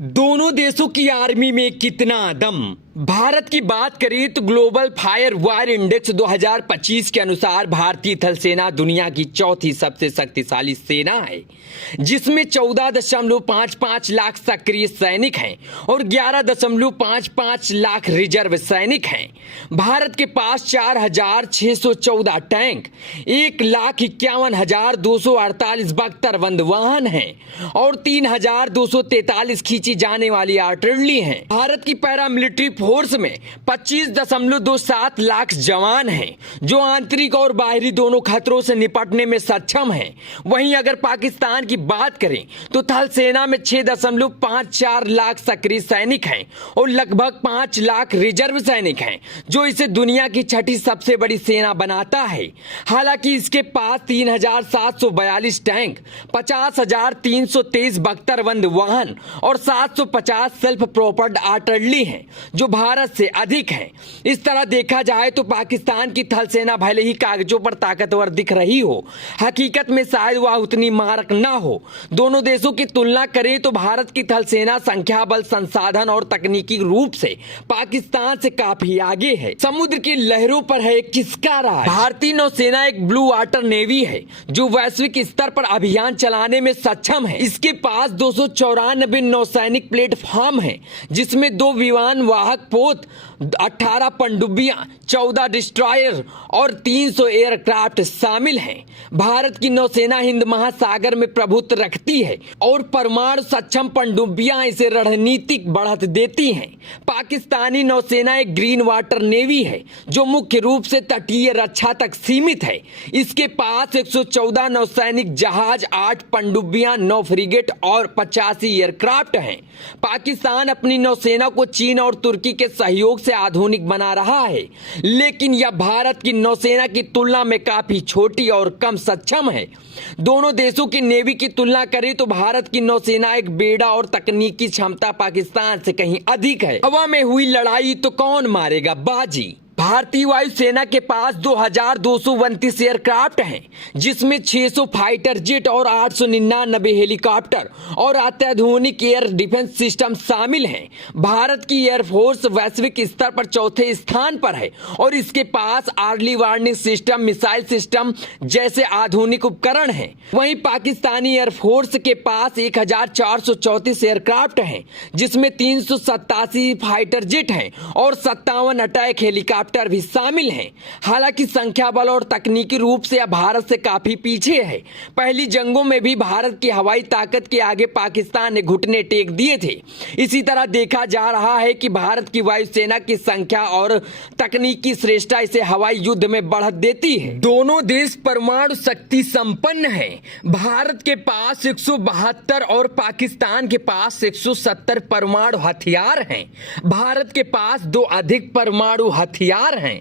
दोनों देशों की आर्मी में कितना दम। भारत की बात करें तो ग्लोबल फायर वार इंडेक्स 2025 के अनुसार भारतीय थल सेना दुनिया की चौथी सबसे शक्तिशाली सेना है, जिसमें 14.55 लाख सक्रिय सैनिक हैं और 11.55 लाख रिजर्व सैनिक हैं। भारत के पास 4,614 टैंक, 1,51,248 बख्तरबंद वाहन हैं और 3,243 खींची जाने वाली आर्टिलरी हैं। भारत की पैरामिलिट्री फोर्स में 25.27 लाख जवान हैं, जो आंतरिक और बाहरी दोनों खतरों से निपटने में सक्षम हैं। वहीं अगर पाकिस्तान की बात करें तो थल सेना में 6.54 लाख सक्रिय सैनिक हैं और लगभग 5 लाख रिजर्व सैनिक हैं, जो इसे दुनिया की छठी सबसे बड़ी सेना बनाता है। हालांकि इसके पास 3,742 टैंक, 50,323 बख्तरबंद वाहन और 750 सेल्फ प्रोपर्ड आर्टिलरी हैं, जो भारत से अधिक है। इस तरह देखा जाए तो पाकिस्तान की थल सेना भले ही कागजों पर ताकतवर दिख रही हो, हकीकत में शायद वह उतनी मारक ना हो। दोनों देशों की तुलना करें तो भारत की थल सेना संख्या बल, संसाधन और तकनीकी रूप से पाकिस्तान से काफी आगे है। समुद्र की लहरों पर है किसका राज। भारतीय नौसेना एक ब्लू वाटर नेवी है, जो वैश्विक स्तर पर अभियान चलाने में सक्षम है। इसके पास 294 नौसैनिक प्लेटफॉर्म है, जिसमें 2 विमान वाहक पोत, 18 पनडुब्बियां, 14 डिस्ट्रॉयर और 300 एयरक्राफ्ट शामिल हैं। भारत की नौसेना हिंद महासागर में प्रभुत्व रखती है और परमाणु सक्षम पनडुब्बियां इसे रणनीतिक बढ़त देती हैं। पाकिस्तानी नौसेना एक ग्रीन वाटर नेवी है, जो मुख्य रूप से तटीय रक्षा तक सीमित है। इसके पास 114 नौसैनिक जहाज, 8 पनडुब्बियां, 9 फ्रिगेट और 85 एयरक्राफ्ट हैं। पाकिस्तान अपनी नौसेना को चीन और तुर्की के सहयोग से आधुनिक बना रहा है, लेकिन यह भारत की नौसेना की तुलना में काफी छोटी और कम सक्षम है। दोनों देशों की नेवी की तुलना करें तो भारत की नौसेना एक बेड़ा और तकनीकी क्षमता पाकिस्तान से कहीं अधिक है। हवा में हुई लड़ाई तो कौन मारेगा बाजी। भारतीय वायुसेना के पास 2,229 एयरक्राफ्ट हैं, जिसमें 600 फाइटर जेट और 899 हेलीकॉप्टर और अत्याधुनिक एयर डिफेंस सिस्टम शामिल हैं। भारत की एयरफोर्स वैश्विक स्तर पर चौथे स्थान पर है और इसके पास early warning system, missile system जैसे आधुनिक उपकरण हैं। वहीं पाकिस्तानी एयरफोर्स के पास 1,434 एयरक्राफ्ट हैं, जिसमें 387 फाइटर जेट हैं और 57 अटैक हेलीकॉप्टर भी शामिल हैं। हालांकि संख्या बल और तकनीकी रूप से यह भारत से काफी पीछे है। पहली जंगों में भी भारत की हवाई ताकत के आगे पाकिस्तान ने घुटने टेक दिए थे। इसी तरह देखा जा रहा है कि भारत की वायुसेना की संख्या और तकनीकी श्रेष्ठता इसे हवाई युद्ध में बढ़त देती है। दोनों देश परमाणु शक्ति संपन्न है। भारत के पास 172 और पाकिस्तान के पास 170 परमाणु हथियार हैं। भारत के पास 2 अधिक परमाणु हथियार हैं।